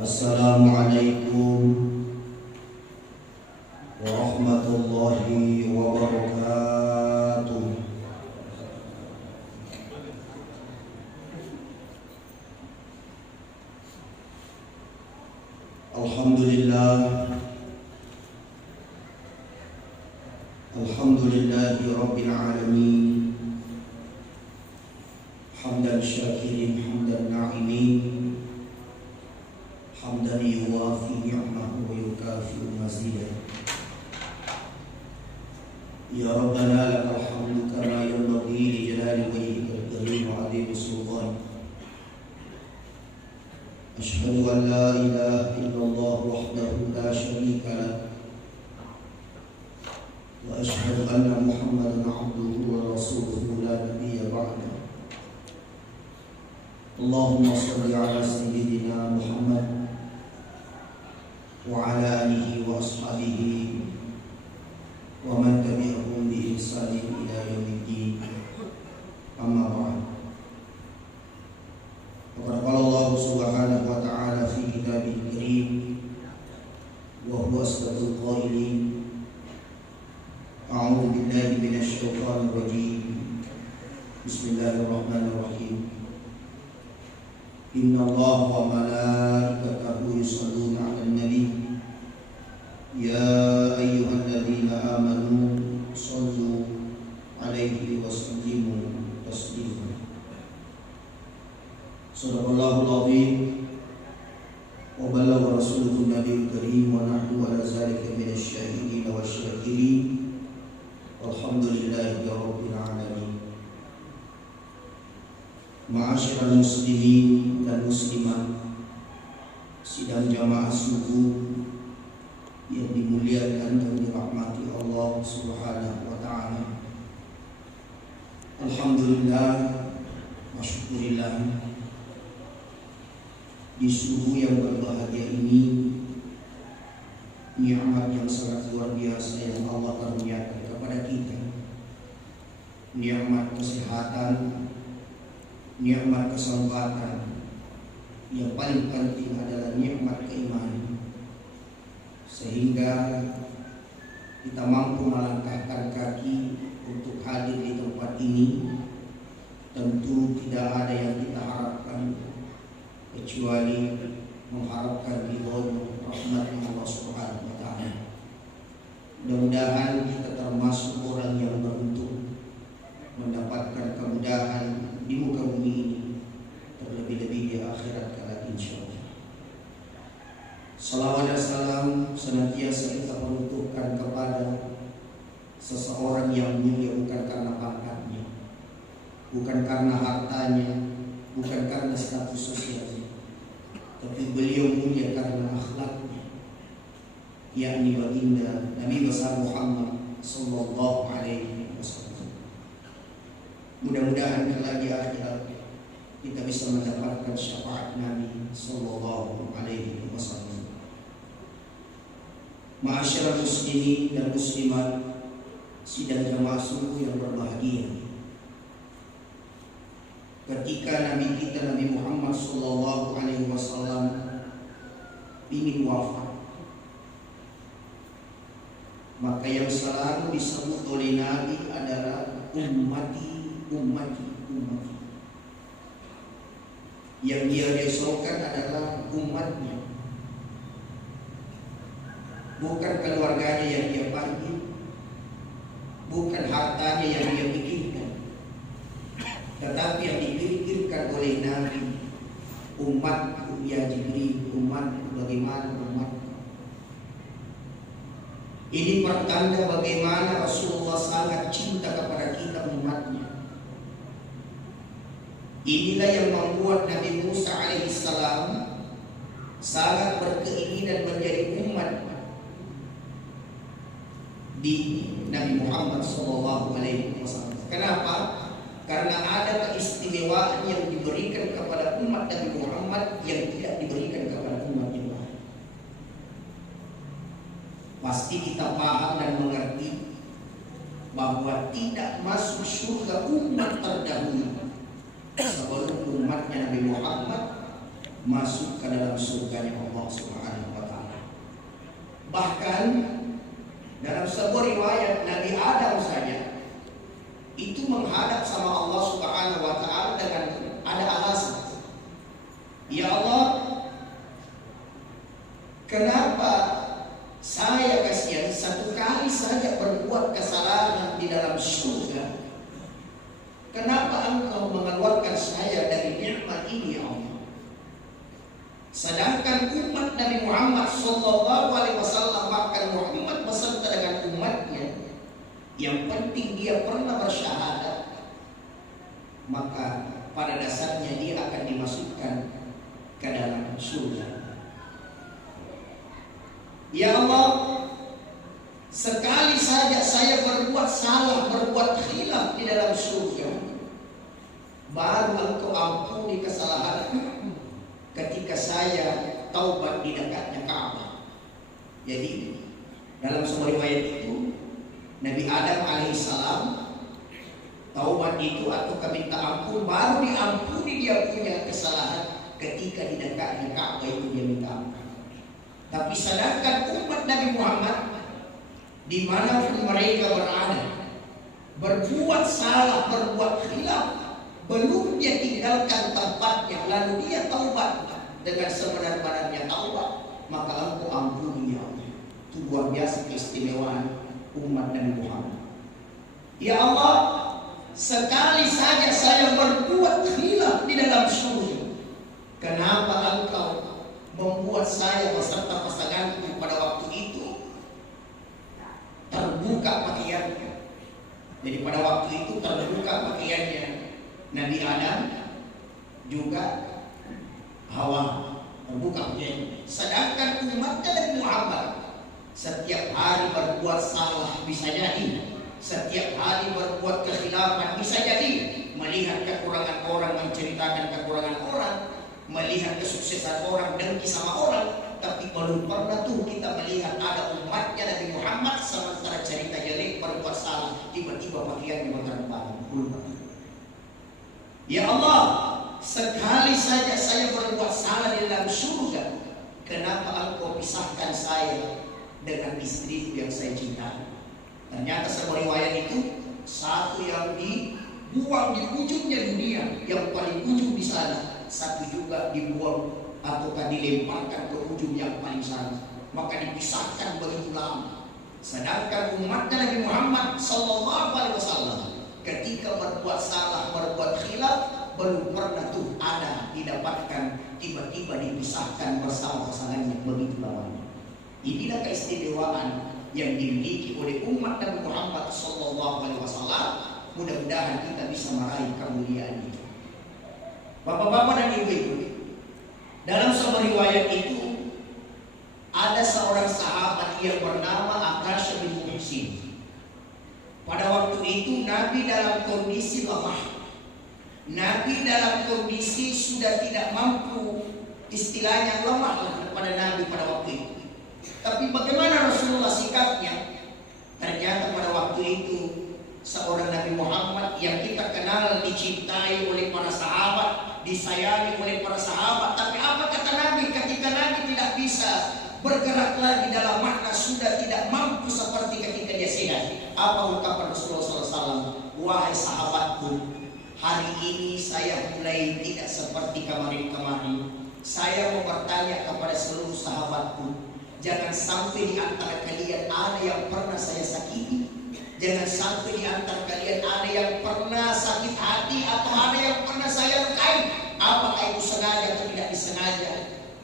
Assalamualaikum warahmatullahi wabarakatuh. Alhamdulillah, alhamdulillahi rabbil alamin. Hamdan syakirin, hamdan na'imin, hamdan yuwafi ni'mahu wa yukafi'u mazidah. Ya Rabbana lakal hamdu kama yanbaghi li jalali wajhikal karim wa 'azimi sultanik. Asyhadu an la ilaha illallah wahdahu la syarika lah, wa asyhadu anna Muhammadan 'abduhu wa rasuluhu la nabiyya ba'dahu. Allahumma shalli ala sayyidina Muhammad wa ala alihi wa ashabihi wa man tabi'ahum bi ihsanin ila yaumiddin. Amma ba'd. Qala Allah subhanahu wa ta'ala fi kitabihil karim wa huwa asdaqul qailin. A'udzu billahi minasy syaithanir rajim. Bismillahirrahmanirrahim. Inna Allah wa malaikatahu yusholluna 'alan nabi. Ya ayyuhalladzina amanu shollu 'alaihi wa sallimu taslima. Shadaqallahul 'azim wa ballagha rasuluhun nabiyul karim wa nahnu 'ala dzalika minasy syahidin wasyakirin. Walhamdulillahi rabbil alamin. Ma'asyiral muslimin dan muslimat, sidang jamaah subuh yang dimuliakan dan dirahmati Allah Subhanahu wa ta'ala. Alhamdulillah wa syukurillah, di subuh yang berbahagia ini nikmat yang sangat luar biasa yang Allah karuniakan kepada kita. Nikmat kesehatan, nikmat kesempatan, yang paling penting adalah nikmat keimanan, sehingga kita mampu melangkahkan kaki untuk hadir di tempat ini. Tentu tidak ada yang kita harapkan kecuali mengharapkan ridho rahmat Allah Subhanahu wa ta'ala. Mudah-mudahan kita termasuk orang yang beruntung mendapatkan kemudahan di muka bumi ini, terlebih-lebih di akhirat kelak insyaallah. Salawat dan salam senantiasa kita peruntukkan kepada seseorang yang mulia bukan karena pangkatnya, bukan karena hartanya, bukan karena status sosialnya, tapi beliau mulia karena akhlaknya, yakni baginda Nabi besar Muhammad sallallahu alaihi wasallam. Mudah-mudahan kelak di akhirat kita bisa mendapatkan syafaat Nabi sallallahu alaihi wasallam. Ma'asyiral muslimin dan muslimat, sidang jamaah subuh yang berbahagia. Ketika Nabi kita Nabi Muhammad sallallahu alaihi wasallam ingin wafat, maka yang selalu disebut oleh Nabi adalah ummati. Yang dia risaukan adalah umatnya, bukan keluarganya yang dia panggil, bukan hartanya yang dia pikirkan, tetapi yang dipikirkan oleh Nabi, umatku ya Jibril, umatku bagaimana umatku. Ini pertanda bagaimana Rasulullah sangat cinta kepada kita umatnya. Inilah yang membuat Nabi Musa alaihissalam sangat berkeinginan menjadi umat di Nabi Muhammad sallallahu alaihi wasallam. Kenapa? Karena ada keistimewaan yang diberikan kepada umat Nabi Muhammad yang tidak diberikan kepada umat yang lain. Pasti kita paham dan mengerti bahwa tidak masuk surga umat terdahulu sebelum umatnya Nabi Muhammad masuk ke dalam surganya Allah Subhanahu wa taala. Bahkan dalam sebuah riwayat Nabi Adam saja itu menghadap sama Allah Subhanahu wa taala dengan ada alasan. Ya Allah, kenapa saya kasihan satu kali saja berbuat kesalahan di dalam surga? Kenapa Engkau mengeluarkan saya dari nikmat ini, ya Allah? Sedangkan umat Nabi Muhammad sallallahu alaihi wasallam, bahkan Muhammad beserta dengan umatnya, yang penting dia pernah bersyahadat, maka pada dasarnya dia akan dimasukkan ke dalam surga. Ya Allah, sekali saja saya berbuat salah, berbuat khilaf di dalam surga, baru Engkau ampuni kesalahanku ketika saya taubat di dekatnya Ka'bah. Jadi dalam sebuah riwayat itu Nabi Adam alaihissalam taubat itu atau minta ampun, baru diampuni dia punya kesalahan ketika di dekatnya Ka'bah itu dia minta ampun. Tapi sedangkan umat Nabi Muhammad dimanapun mereka berada, berbuat salah, berbuat khilaf, belum dia tinggalkan tempatnya, lalu dia taubat dengan sebenar-benarnya taubat, maka Engkau ampuni, ya Allah. Itu luar biasa keistimewaan umat Nabi Muhammad. Ya Allah, sekali saja saya berbuat khilaf di dalam surga, kenapa Engkau membuat saya beserta pasanganku pada waktu itu terbuka pakaiannya? Jadi pada waktu itu terbuka pakaiannya Nabi Adam juga Hawa, terbuka pakaiannya. Sedangkan umatnya Nabi Muhammad setiap hari berbuat salah, bisa jadi setiap hari berbuat kekhilafan, bisa jadi melihat kekurangan orang, menceritakan kekurangan orang, melihat kesuksesan orang, dengki sama orang, tapi belum pernah tuh kita melihat ada umatnya Nabi Muhammad sementara cerita jelek, berbuat salah, tiba-tiba pakaiannya berterbangan. Ya Allah, sekali saja saya berbuat salah di dalam surga, kenapa Engkau pisahkan saya dengan istriku yang saya cintai? Ternyata sebuah riwayat itu satu yang dibuang di ujungnya dunia, yang paling ujung di sana, satu juga dibuang ataukah dilemparkan ke ujung yang paling sana, maka dipisahkan begitu lama. Sedangkan umat Nabi Muhammad sallallahu alaihi wasallam ketika berbuat salah, berbuat khilaf, belum pernah tuh ada didapatkan tiba-tiba dipisahkan bersama pasangannya begitu lamanya. Inilah keistimewaan yang dimiliki oleh umat Nabi Muhammad sallallahu alaihi wasallam. Mudah-mudahan kita bisa meraih kemuliaan itu. Bapak-bapak dan ibu-ibu, dalam sebuah riwayat itu ada seorang sahabat yang bernama Akash bin Muhsin. Pada waktu itu Nabi dalam kondisi lemah. Nabi dalam kondisi sudah tidak mampu, istilahnya lemah kepada Nabi pada waktu itu. Tapi bagaimana Rasulullah sikapnya? Ternyata pada waktu itu seorang Nabi Muhammad yang kita kenal dicintai oleh para sahabat, disayangi oleh para sahabat. Tapi apa kata Nabi ketika Nabi tidak bisa bergerak lagi dalam makna sudah tidak mampu seperti ketika dia sehat? Apa ungkapan Rasulullah SAW? Wahai sahabatku, hari ini saya mulai tidak seperti kemarin-kemarin. Saya mau bertanya kepada seluruh sahabatku, jangan sampai di antara kalian ada yang pernah saya sakiti. Jangan sampai di antara kalian ada yang pernah sakit hati atau ada yang pernah saya lukai. Apakah itu sengaja atau tidak disengaja?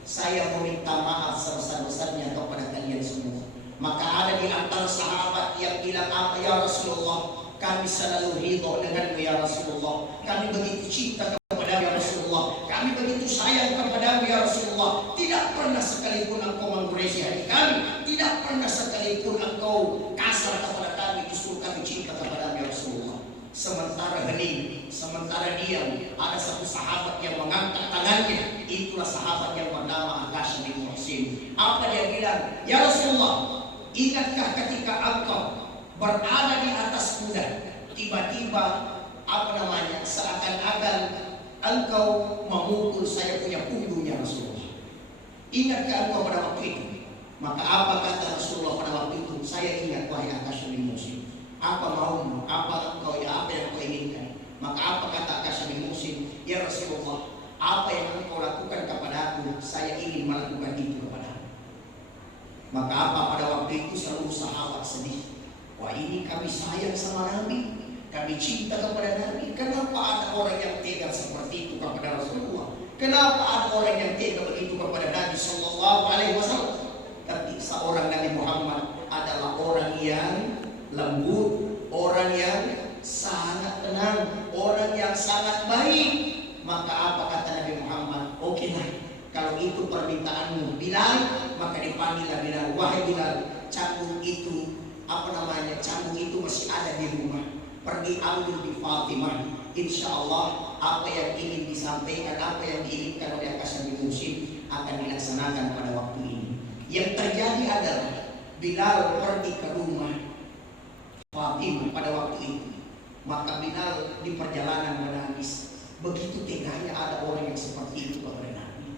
Saya meminta maaf sebesar-besarnya kepada kalian semua. Maka ada di antara sahabat yang bilang, apa ya Rasulullah, kami selalu ridho denganmu ya Rasulullah. Kami begitu cinta kepada ya Rasulullah. Kami begitu sayang kepada ya Rasulullah. Tidak pernah sekalipun engkau mengguresi hati kami. Tidak pernah sekalipun engkau kasar kepada kami. Justru kami cinta kepada ya Rasulullah. Sementara hening, sementara diam, ada satu sahabat yang mengangkat tangannya. Itulah sahabat yang bernama Akash bin Muhsin. Apa dia bilang? Ya Rasulullah, ingatkah ketika engkau berada di atas kuda, tiba-tiba seakan-akan engkau memukul saya punya punggung ya Rasulullah. Ingatkah engkau pada waktu itu? Maka apa kata Rasulullah pada waktu itu? Saya ingat wahai Akasya bin Muhsin. Apa maumu? Apa engkau apa yang kau inginkan? Maka apa kata Akasya bin Muhsin? Ya Rasulullah, apa yang engkau lakukan kepada aku, saya ingin melakukan itu kepada aku. Maka apa pada waktu itu seluruh sahabat sedih. Wah, ini kami sayang sama Nabi, kami cinta kepada Nabi. Kenapa ada orang yang tega seperti itu kepada Rasulullah? Kenapa ada orang yang tega begitu kepada Nabi Sallallahu Alaihi Wasallam? Tapi seorang Nabi Muhammad adalah orang yang lembut, orang yang sangat tenang, orang yang sangat baik. Maka apa kata Nabi Muhammad? Oke lah, kalau itu permintaanmu Bilal, maka dipanggillah Bilal. Wahai Bilal, cambuk itu cambuk itu masih ada di rumah. Pergi ambil di Fatimah. Insya Allah apa yang ingin disampaikan, apa yang diinginkan oleh Akasya bin Muhsin akan dilaksanakan pada waktu ini. Yang terjadi adalah Bilal pergi ke rumah Fatimah pada waktu itu. Maka Bilal di perjalanan menangis. Begitu teganya ada orang yang seperti itu kepada Nabi.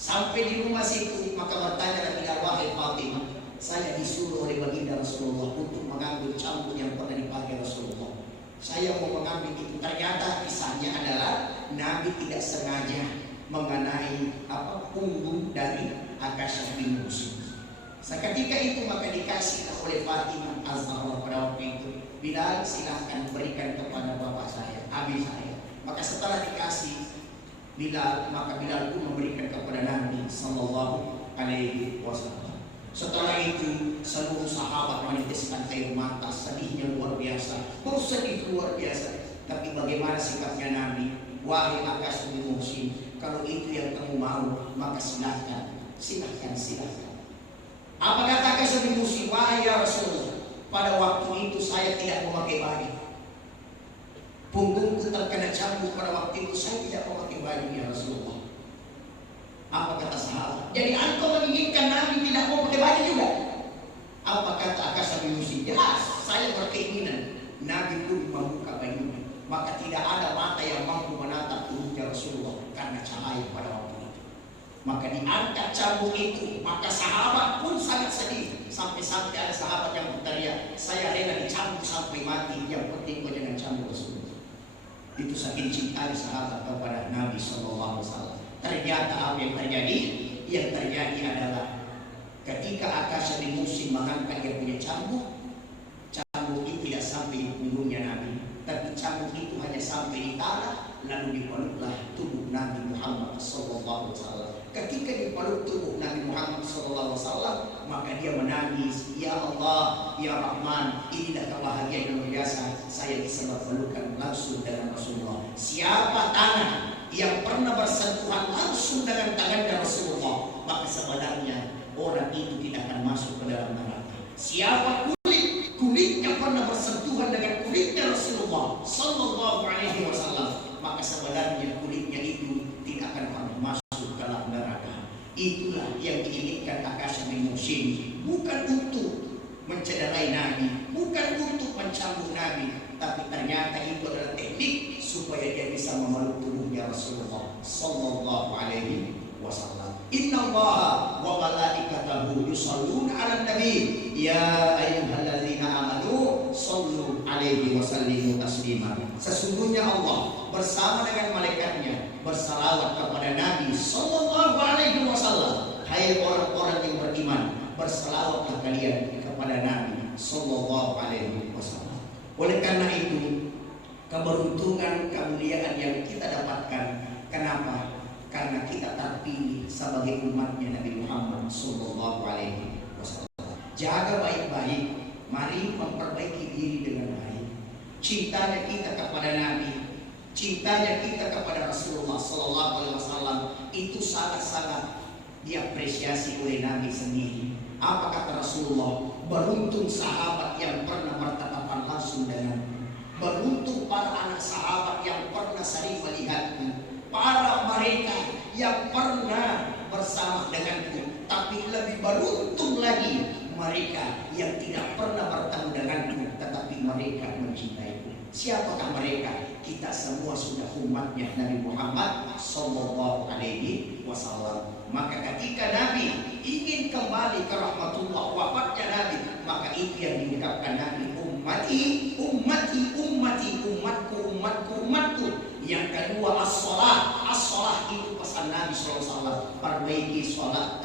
Sampai di rumah situ, maka bertanya Bilal, wahai Fatimah, saya disuruh oleh baginda Rasulullah untuk mengambil cambuk yang pernah dipakai Rasulullah. Saya mau mengambil itu. Ternyata kisahnya adalah Nabi tidak sengaja mengenai punggung dari Akasya bin Muhsin. Seketika itu maka dikasih oleh Fatimah Az-Zahra pada waktu itu. Bilal, silahkan berikan kepada bapak saya, abi saya. Maka setelah dikasih Bilal, maka Bilal pun memberikan kepada Nabi Sallallahu Alaihi Wasallam. Setelah itu seluruh sahabat meneteskan air mata, sedihnya luar biasa, bersedih luar biasa. Tapi bagaimana sikapnya Nabi? Wahai Akasya bin Muhsin, kalau itu yang kamu mau, maka silahkan. Apa kata Akasya bin Muhsin? Wahai ya Rasulullah, pada waktu itu saya tidak memakai baju. Punggungku terkena cambuk pada waktu itu, saya tidak memakai baju ya Rasulullah. Apa kata sahabat? Jadi engkau menginginkan Nabi tidak mau pakai baju juga? Apa kata Akasya bin Muhsin? Jelas, saya berkeinginan Nabi pun membuka bajunya. Maka tidak ada mata yang mampu menatap tubuhnya Rasulullah karena cahaya pada waktu itu. Maka diangkat cambuk itu, maka sahabat pun sangat sedih. Sampai-sampai ada sahabat yang berteriak, saya rela dicambuk sampai mati, yang penting kau jangan cambuk Rasulullah. Itu saking cinta sahabat kepada Nabi Sallallahu Alaihi Wasallam. Ternyata apa yang terjadi? Yang terjadi adalah ketika Akasya bin Muhsin mengangkat dia punya cambuk itu tidak sampai di punggungnya Nabi, tapi cambuk itu hanya sampai di tanah, lalu dipeluklah tubuh Nabi Muhammad Sallallahu Alaihi Wasallam. Ketika dipeluk tubuh Nabi Muhammad Sallallahu Alaihi Wasallam, maka dia menangis, ya Allah, ya Rahman, inilah kebahagiaan yang luar biasa. Saya bisa berpelukan langsung dengan Rasulullah. Siapa tangan yang pernah bersentuhan langsung dengan tangan Rasulullah, maka sebenarnya orang itu tidak akan masuk ke dalam neraka. Siapa kulitnya pernah bersentuhan dengan kulitnya Rasulullah Sallallahu Alaihi Wasallam, maka sebenarnya kulitnya itu tidak akan pernah masuk ke dalam neraka. Itulah yang diinginkan Akasya bin Muhsin, bukan untuk mencederai Nabi, bukan untuk mencambuk Nabi, tapi ternyata itu adalah teknik supaya dia bisa memeluk tubuhnya Rasulullah Sallallahu Alaihi Wasallam. Inna Allaha wa malaikatahu yusalluna 'alan nabi ya ayyuhalladzina amanu sallu 'alaihi wa sallimu taslima. Sesungguhnya Allah bersama dengan malaikatnya bersalawat kepada Nabi Sallallahu Alaihi Wasallam. Hai orang-orang yang beriman, bersalawatlah kalian kepada Nabi Sallallahu Alaihi Wasallam. Oleh karena itu, keberuntungan, kemuliaan yang kita dapatkan, kenapa? Karena kita terpilih sebagai umatnya Nabi Muhammad Sallallahu Alaihi Wasallam. Jaga baik-baik, mari memperbaiki diri dengan baik. Cintanya kita kepada Nabi, cintanya kita kepada Rasulullah Sallallahu Alaihi Wasallam itu sangat-sangat diapresiasi oleh Nabi sendiri. Apa kata Rasulullah? Beruntung sahabat yang pernah bertatapan langsung denganku. Beruntung para anak sahabat yang pernah sering melihatku. Para mereka yang pernah bersama denganku. Tapi lebih beruntung lagi mereka yang tidak pernah bertemu denganku, tetapi mereka mencintaiku. Siapakah mereka? Kita semua sudah umatnya Nabi Muhammad sallallahu alaihi wasallam. Maka ketika Nabi ingin kembali ke rahmatullah, wafatnya Nabi, maka itu yang diungkapkan Nabi, ummati, ummati, ummati, umatku, umatku, umatku. Yang kedua as-salat. As-salat itu pesan Nabi SAW, perbaiki salat,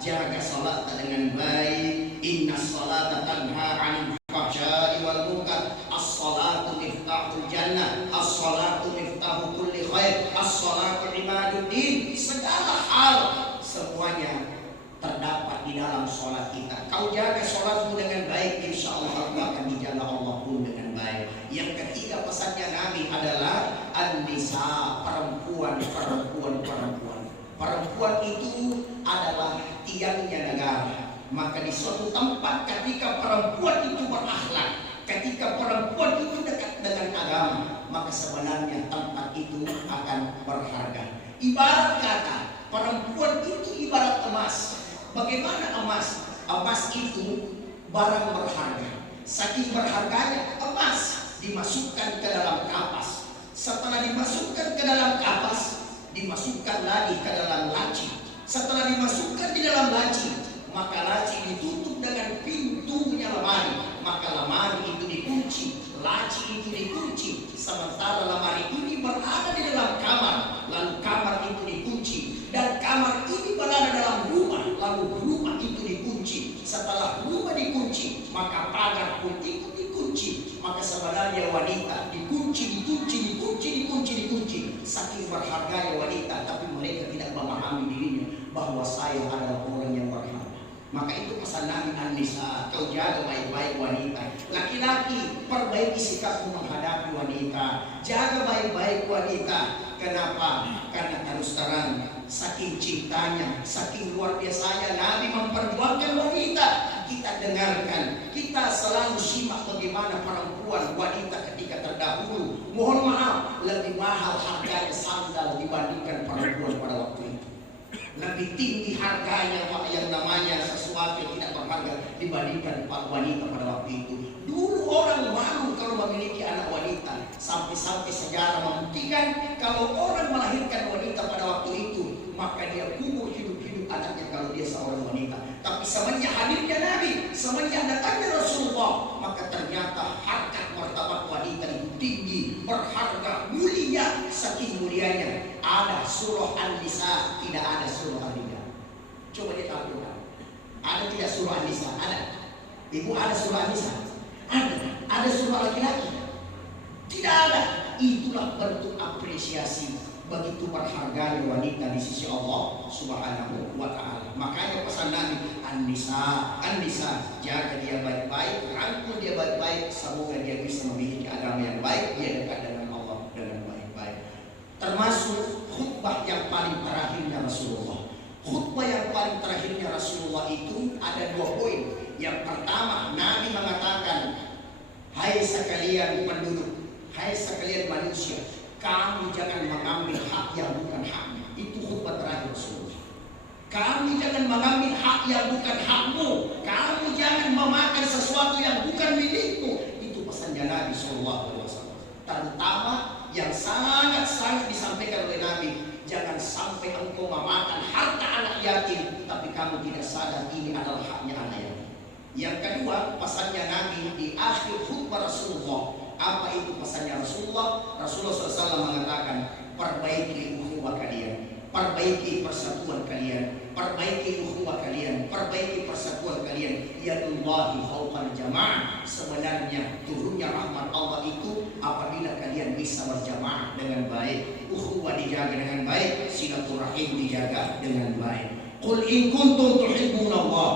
jaga salat dengan baik. Inna salata tanha 'anil fahsya'i wal munkar. As-salatu miftahul jannah. As-salatu miftahu kulli khair. As-salatu imaduddin. Segala hal semuanya terdapat di dalam sholat kita. Kau jaga sholatmu dengan baik, insya Allah aku akan dijaga Allah pun dengan baik. Yang ketiga pesannya Nabi adalah an-nisa, perempuan, perempuan, perempuan. Perempuan itu adalah tiangnya negara. Maka di suatu tempat ketika perempuan itu berakhlak, ketika perempuan itu dekat dengan agama, maka sebenarnya tempat itu akan berharga. Ibarat kata, perempuan itu ibarat emas. Bagaimana emas? Emas itu barang berharga. Saking berharganya, emas dimasukkan ke dalam kapas. Setelah dimasukkan ke dalam kapas, dimasukkan lagi ke dalam laci. Setelah dimasukkan di dalam laci, maka laci ditutup dengan pintunya lemari. Maka lemari itu dikunci, laci itu dikunci. Sementara lemari ini berada di dalam kamar, lalu kamar itu dikunci. Dan kamar ini berada dalam rumah, lalu rumah itu dikunci. Setelah rumah dikunci, maka pagar pun ikut dikunci. Maka sebenarnya wanita dikunci, dikunci, dikunci, dikunci, dikunci. Saking berharganya wanita, tapi mereka tidak memahami dirinya bahwa saya adalah orang yang berharga. Maka itu pesan Nabi an-nisa, kau jaga baik-baik wanita. Laki-laki, perbaiki sikapmu menghadapi wanita. Jaga baik-baik wanita. Kenapa? Karena terus terang, saking cintanya, saking luar biasanya Nabi memperjuangkan wanita. Kita dengarkan, kita selalu simak bagaimana perempuan wanita ketika terdahulu, mohon maaf, lebih mahal harganya sandal dibandingkan perempuan pada waktu itu. Lebih tinggi harganya yang namanya sesuatu yang tidak berharga dibandingkan wanita pada waktu itu. Dulu orang malu kalau memiliki anak wanita. Sampai-sampai sejarah membuktikan kalau orang melahirkan wanita pada waktu itu, maka dia kubur hidup-hidup anaknya kalau dia seorang wanita. Tapi semenjak hadirnya Nabi, semenjak datangnya Rasulullah, maka ternyata harkat martabat wanita itu tinggi, berharga, mulia. Saking mulianya, ada surah An-Nisa, tidak ada surah Al-Rijal. Coba ditampilkan. Ada tidak surah An-Nisa? Ada. Ibu, ada surah An-Nisa? Ada. Ada surah laki-laki? Tidak ada. Itulah bentuk apresiasi begitu berharganya wanita di sisi Allah Subhanahu wa ta'ala. Makanya pesan Nabi, an-nisa, an-nisa, jaga dia baik-baik, rangkul dia baik-baik, semoga dia bisa memiliki agama yang baik, dia dekat dengan Allah dengan baik-baik. Termasuk khutbah yang paling terakhirnya Rasulullah. Khutbah yang paling terakhirnya Rasulullah itu ada 2 poin. Yang pertama, Nabi mengatakan, hai sekalian penduduk, hai sekalian manusia, kamu jangan mengambil hak yang bukan haknya. Itu khutbah terakhir Rasulullah. Kamu jangan mengambil hak yang bukan hakmu. Kamu jangan memakan sesuatu yang bukan milikmu. Itu pesannya Nabi SAW. Terutama yang sangat-sangat disampaikan oleh Nabi, jangan sampai engkau memakan harta anak yatim, tapi kamu tidak sadar ini adalah haknya anak yatim. Yang kedua, pesannya Nabi di akhir khutbah Rasulullah. Apa itu pesannya Rasulullah? Rasulullah SAW mengatakan, perbaiki ukhuwah kalian, perbaiki persatuan kalian, perbaiki ukhuwah kalian, perbaiki persatuan kalian. Yadullahi fawqal jamaah. Sebenarnya turunnya rahmat Allah itu apabila kalian bisa berjamaah dengan baik, ukhuwah dijaga dengan baik, silaturahim dijaga dengan baik. Qul in kuntum tuhibbunallah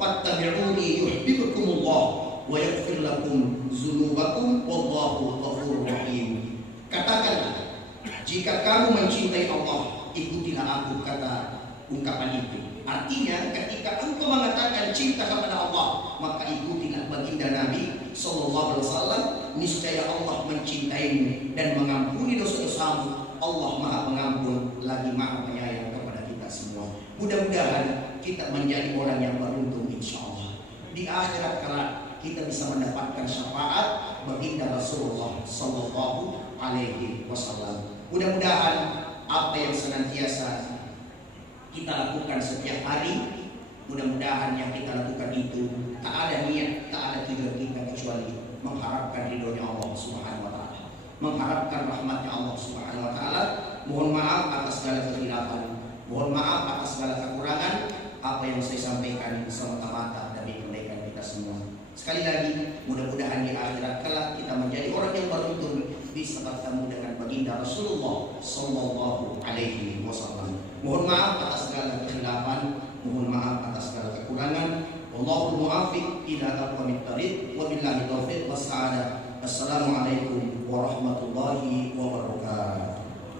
fattabi'uni yuhibbukumullah wa yaghfir lakum dzunubakum wallahu ghafurur rahim. Katakanlah, jika kamu mencintai Allah, ikutilah aku, kata ungkapan itu. Artinya ketika engkau mengatakan cinta kepada Allah, maka ikutilah baginda Nabi sallallahu alaihi wasallam, niscaya Allah mencintaimu dan mengampuni dosa-dosamu. Allah Maha Pengampun lagi Maha Penyayang kepada kita semua. Mudah-mudahan kita menjadi orang yang beruntung insyaallah. Di akhirat kelak kita bisa mendapatkan syafaat baginda Rasulullah Sallallahu Alaihi Wasallam. Mudah-mudahan apa yang senantiasa kita lakukan setiap hari, mudah-mudahan yang kita lakukan itu tak ada niat, tak ada tujuan kita kecuali mengharapkan ridhonya Allah Subhanahu wa taala, mengharapkan rahmatnya Allah Subhanahu wa taala. Mohon maaf atas segala kekhilafan, mohon maaf atas segala kekurangan. Apa yang saya sampaikan semata-mata demi kebaikan kita semua. Sekali lagi, mudah-mudahan di akhirat kelak kita menjadi orang yang beruntung bisa bertemu dengan baginda Rasulullah Sallallahu Alaihi Wasallam. Mohon maaf atas segala kekhilafan, mohon maaf atas segala kekurangan. Wallahul muwaffiq ila aqwamit thariq, wa billahi taufiq was sa'adah. Assalamualaikum warahmatullahi wabarakatuh.